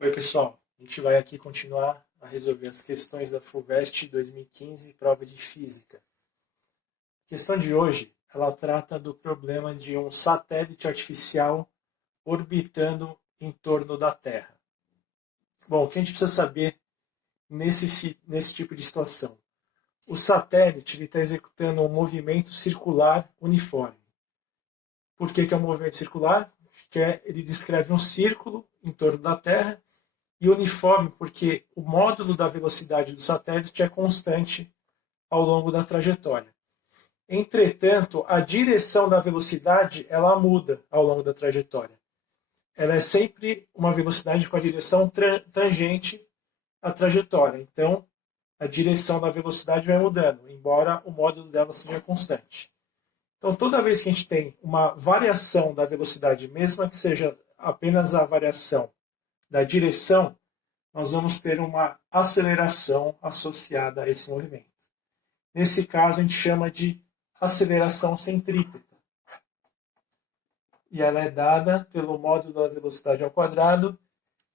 Oi, pessoal. A gente vai aqui continuar a resolver as questões da FUVEST 2015, prova de Física. A questão de hoje, ela trata do problema de um satélite artificial orbitando em torno da Terra. Bom, o que a gente precisa saber nesse tipo de situação? O satélite está executando um movimento circular uniforme. Por que é um movimento circular? Porque ele descreve um círculo em torno da Terra e uniforme porque o módulo da velocidade do satélite é constante ao longo da trajetória. Entretanto, a direção da velocidade ela muda ao longo da trajetória. Ela é sempre uma velocidade com a direção tangente à trajetória. Então, a direção da velocidade vai mudando, embora o módulo dela seja constante. Então, toda vez que a gente tem uma variação da velocidade, mesmo que seja apenas a variação da direção, nós vamos ter uma aceleração associada a esse movimento. Nesse caso, a gente chama de aceleração centrípeta. E ela é dada pelo módulo da velocidade ao quadrado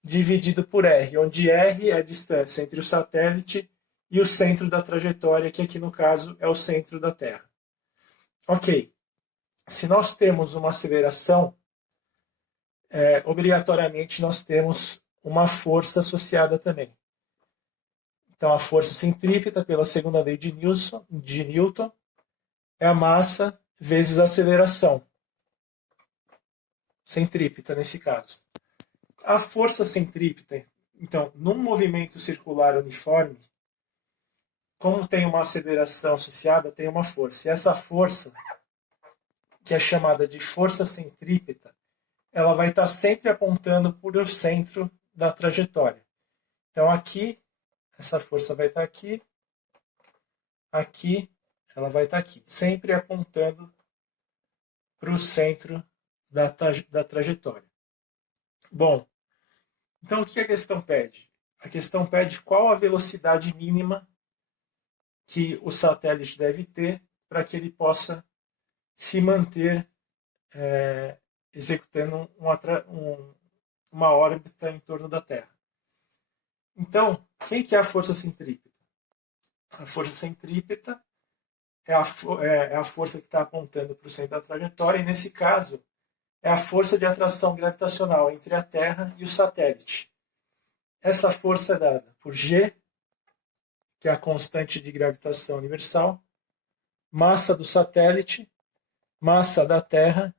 dividido por r, onde r é a distância entre o satélite e o centro da trajetória, que aqui no caso é o centro da Terra. Ok. Se nós temos uma aceleração, obrigatoriamente nós temos uma força associada também. Então, a força centrípeta, pela segunda lei de Newton, é a massa vezes a aceleração. Centrípeta, nesse caso. A força centrípeta, então, num movimento circular uniforme, como tem uma aceleração associada, tem uma força. E essa força, que é chamada de força centrípeta, ela vai estar sempre apontando para o centro da trajetória. Então, aqui, essa força vai estar aqui, ela vai estar aqui, sempre apontando para o centro da trajetória. Bom, então o que a questão pede? A questão pede qual a velocidade mínima que o satélite deve ter para que ele possa se manter executando uma órbita em torno da Terra. Então, quem que é a força centrípeta? A força centrípeta é a força que está apontando para o centro da trajetória, e nesse caso é a força de atração gravitacional entre a Terra e o satélite. Essa força é dada por G, que é a constante de gravitação universal, massa do satélite, massa da Terra,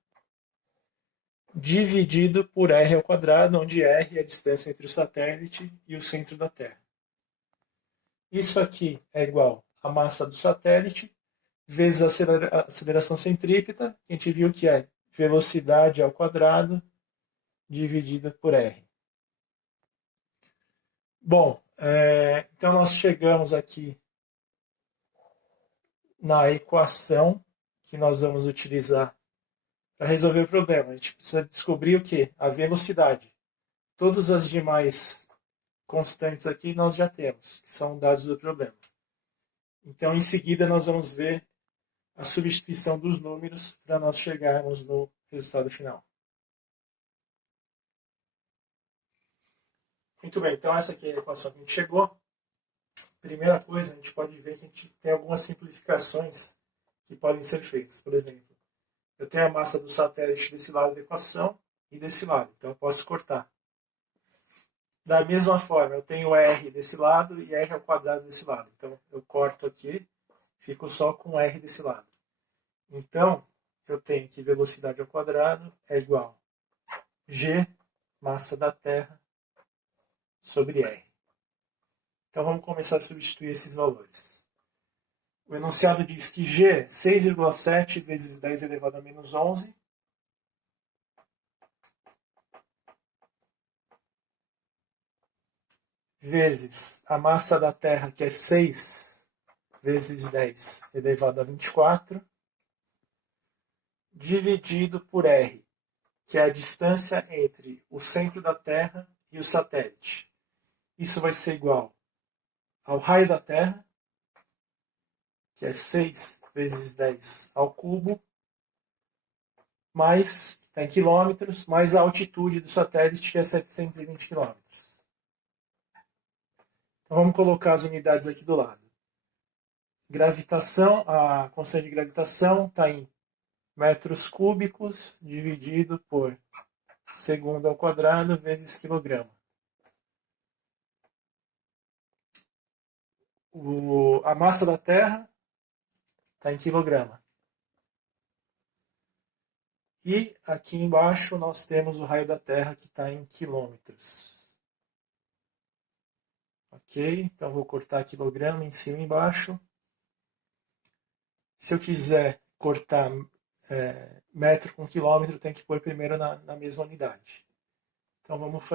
dividido por r ao quadrado, onde r é a distância entre o satélite e o centro da Terra. Isso aqui é igual à massa do satélite vezes a aceleração centrípeta, que a gente viu que é velocidade ao quadrado dividida por r. Bom, então nós chegamos aqui na equação que nós vamos utilizar para resolver o problema. A gente precisa descobrir o quê? A velocidade. Todas as demais constantes aqui nós já temos, que são dados do problema. Então, em seguida, nós vamos ver a substituição dos números para nós chegarmos no resultado final. Muito bem, então essa aqui é a equação que a gente chegou. Primeira coisa, a gente pode ver que a gente tem algumas simplificações que podem ser feitas. Por exemplo, eu tenho a massa do satélite desse lado da equação e desse lado, então eu posso cortar. Da mesma forma, eu tenho r desse lado e r ao quadrado desse lado. Então, eu corto aqui, fico só com r desse lado. Então, eu tenho que velocidade ao quadrado é igual a g, massa da Terra, sobre r. Então, vamos começar a substituir esses valores. O enunciado diz que g é 6,7 vezes 10 elevado a menos 11, vezes a massa da Terra, que é 6 vezes 10 elevado a 24, dividido por r, que é a distância entre o centro da Terra e o satélite. Isso vai ser igual ao raio da Terra, que é 6 vezes 10 ao cubo, mais, está em quilômetros, mais a altitude do satélite, que é 720 quilômetros. Então vamos colocar as unidades aqui do lado. Gravitação, a constante de gravitação está em metros cúbicos dividido por segundo ao quadrado vezes quilograma. A massa da Terra está em quilograma. E aqui embaixo nós temos o raio da Terra que está em quilômetros. Ok? Então vou cortar quilograma em cima e embaixo. Se eu quiser cortar metro com quilômetro, tem que pôr primeiro na mesma unidade. Então vamos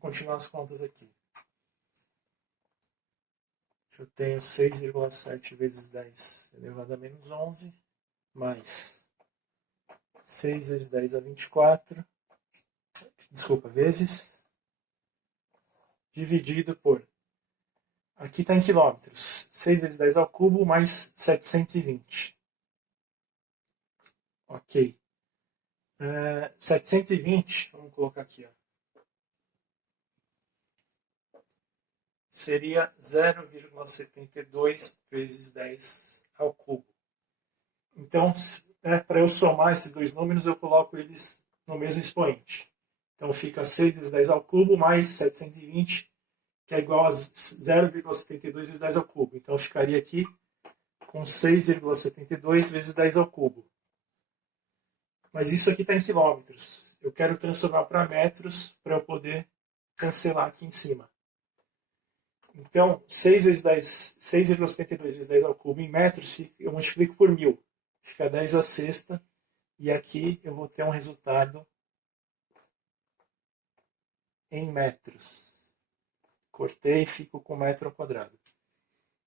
continuar as contas aqui. Eu tenho 6,7 vezes 10 elevado a menos 11, mais 6 vezes 10 a 24, vezes, dividido por, aqui está em quilômetros, 6 vezes 10 ao cubo mais 720. Ok. 720, vamos colocar aqui, ó. Seria 0,72 vezes 10 ao cubo. Então, para eu somar esses dois números, eu coloco eles no mesmo expoente. Então fica 6 vezes 10 ao cubo mais 720, que é igual a 0,72 vezes 10 ao cubo. Então ficaria aqui com 6,72 vezes 10 ao cubo. Mas isso aqui está em quilômetros. Eu quero transformar para metros para eu poder cancelar aqui em cima. Então, 6,72 vezes 10 ao cubo em metros, eu multiplico por 1000. Fica 10 a sexta. E aqui eu vou ter um resultado em metros. Cortei e fico com metro ao quadrado.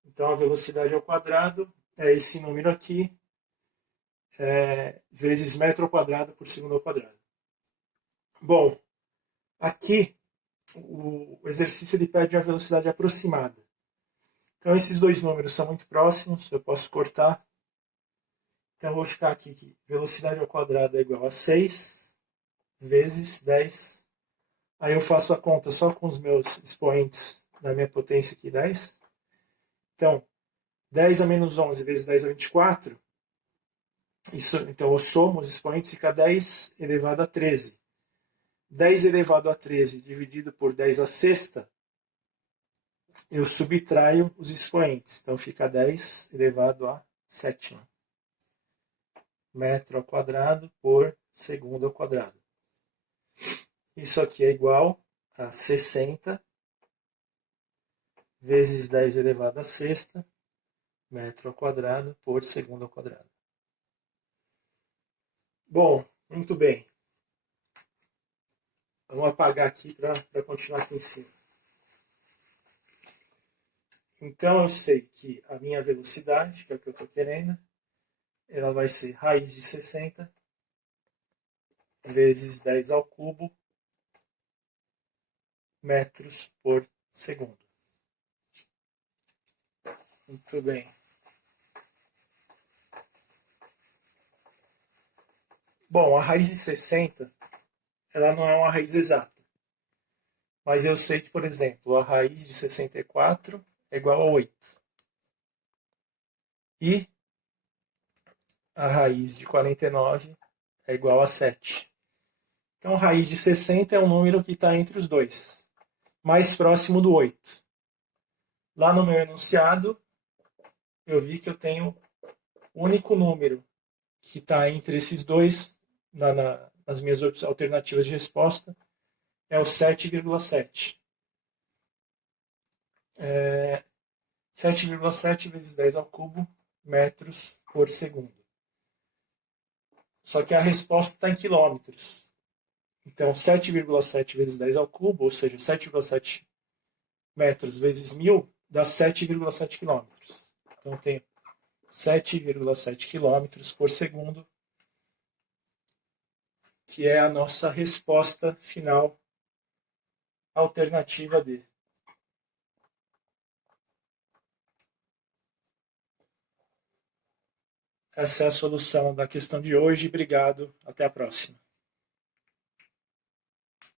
Então, a velocidade ao quadrado é esse número aqui, vezes metro ao quadrado por segundo ao quadrado. Bom, aqui o exercício ele pede uma velocidade aproximada. Então, esses dois números são muito próximos, eu posso cortar. Então, eu vou ficar aqui que velocidade ao quadrado é igual a 6 vezes 10. Aí eu faço a conta só com os meus expoentes da minha potência aqui, 10. Então, 10 a menos 11 vezes 10 a 24. Então, eu somo os expoentes, fica 10 elevado a 13. 10 elevado a 13 dividido por 10 a sexta, eu subtraio os expoentes. Então, fica 10 elevado a sétima. Metro ao quadrado por segundo ao quadrado. Isso aqui é igual a 60 vezes 10 elevado a sexta, metro ao quadrado por segundo ao quadrado. Bom, muito bem. Vamos apagar aqui para continuar aqui em cima. Então eu sei que a minha velocidade, que é o que eu estou querendo, ela vai ser raiz de 60 vezes 10 ao cubo metros por segundo. Muito bem. Bom, a raiz de 60, ela não é uma raiz exata. Mas eu sei que, por exemplo, a raiz de 64 é igual a 8. E a raiz de 49 é igual a 7. Então, a raiz de 60 é um número que está entre os dois, mais próximo do 8. Lá no meu enunciado, eu vi que eu tenho o único número que está entre esses dois, nas minhas alternativas de resposta, é o 7,7. 7,7 vezes 10 ao cubo metros por segundo. Só que a resposta está em quilômetros. Então, 7,7 vezes 10 ao cubo, ou seja, 7,7 metros vezes 1000, dá 7,7 quilômetros. Então, eu tenho 7,7 quilômetros por segundo, que é a nossa resposta final, alternativa D. Essa é a solução da questão de hoje. Obrigado. Até a próxima.